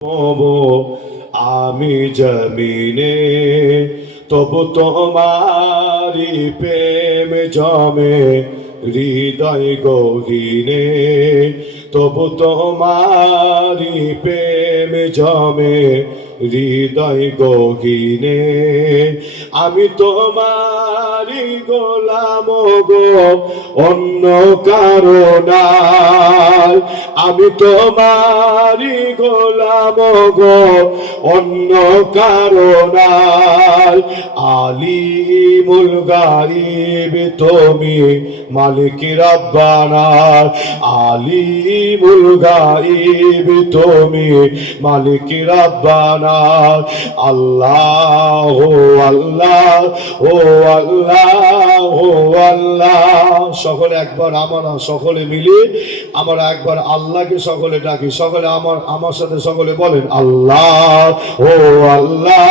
আমি জমিনে তবু তোমারি প্রেম জমে হৃদয় গহীনে, তবু তোমারি প্রেম জমে হৃদয় গহীনে। আমি তোমারি গোলাম গো, অন্য কারণা। আমি তোমারি গোলাম গো, অন্য কারণা। আলিমুল গায়ব তুমি, মালিক রব্বানা। আলিমুল গায়ব তুমি, মালিক রব্বানা। আল্লাহ আল্লাহ ও আল্লাহ ও আল্লাহ। সকলে একবার সকলে মিলে আমরা একবার আল্লাহকে সকলে ডাকি। সকলে আমার সাথে সকলে বলেন আল্লাহ ও আল্লাহ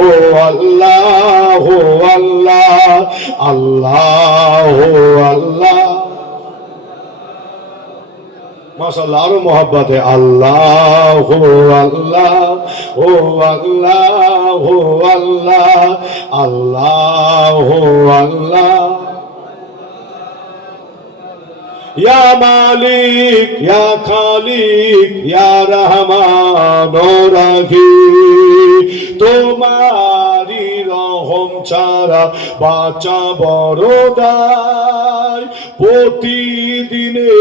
ও আল্লাহ ও আল্লাহ আল্লাহ ও আল্লাহ। মাশাআল্লাহ, আরো মোহাব্বতে আল্লাহ ও আল্লাহ ও আল্লাহ ও আল্লাহ আল্লাহ ও আল্লাহ। ইয়া মালিক ইয়া খালিক ইয়া রহমান ও রাহিম, তোমারি রহম ছাড়া বাঁচা বড় দায়। প্রতিদিনে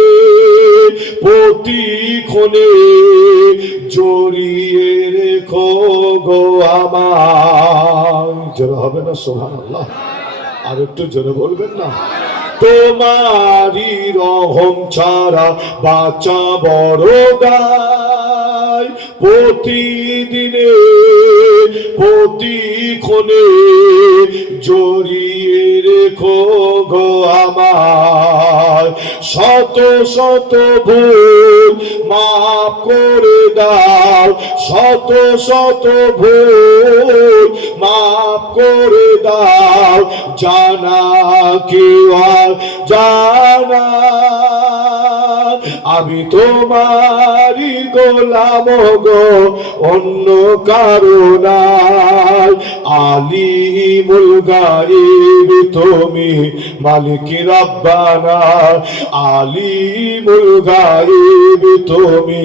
প্রতিক্ষণে জড়িয়ে রেখো গো আমার। জোরে হবে না সুবহানাল্লাহ? আর একটু জোরে বলবেন না? তোমারি রহম ছাড়া বাঁচা বড় দায়। প্রতিদিনে প্রতিক্ষণে জড়িয়ে রেখো গো আমার। শত শত ভুল মাফ করে দাও, শত শত ভুল মাফ করে দাও। জানা কি আর জানা, আমি তোমারি গোলাম গো, অন্য কারণা। আলিমুল গায়ব তুমি, মালিক রব্বানা। আলিমুল গায়ব তুমি,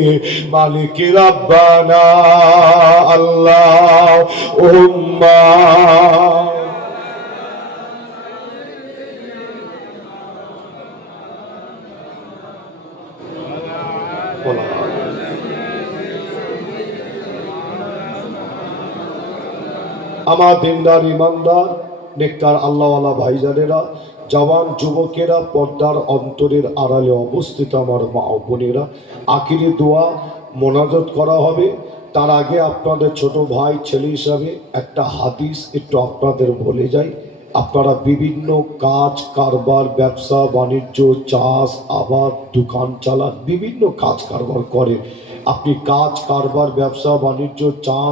মালিক রব্বানা। আল্লাহ উম্মা আমার দিনদার ইমানদার নেককার আল্লাহওয়ালা ভাইজানেরা, জওয়ান যুবকেরা, পর্দার অন্তরের আড়ালে অবস্থিত আমার মা ও বোনেরা, আখিরি দোয়া মোনাজাত করা হবে। তার আগে আপনাদের ছোট ভাই ছেলে হিসাবে একটা হাদিস একটু আপনাদের বলে যাই। আপনারা বিভিন্ন কাজ কারবার, ব্যবসা বাণিজ্য, চাষ আবাদ, দোকান চালান, বিভিন্ন কাজ কারবার করেন। আপনি কাজ কারবার, ব্যবসা বাণিজ্য, চাষ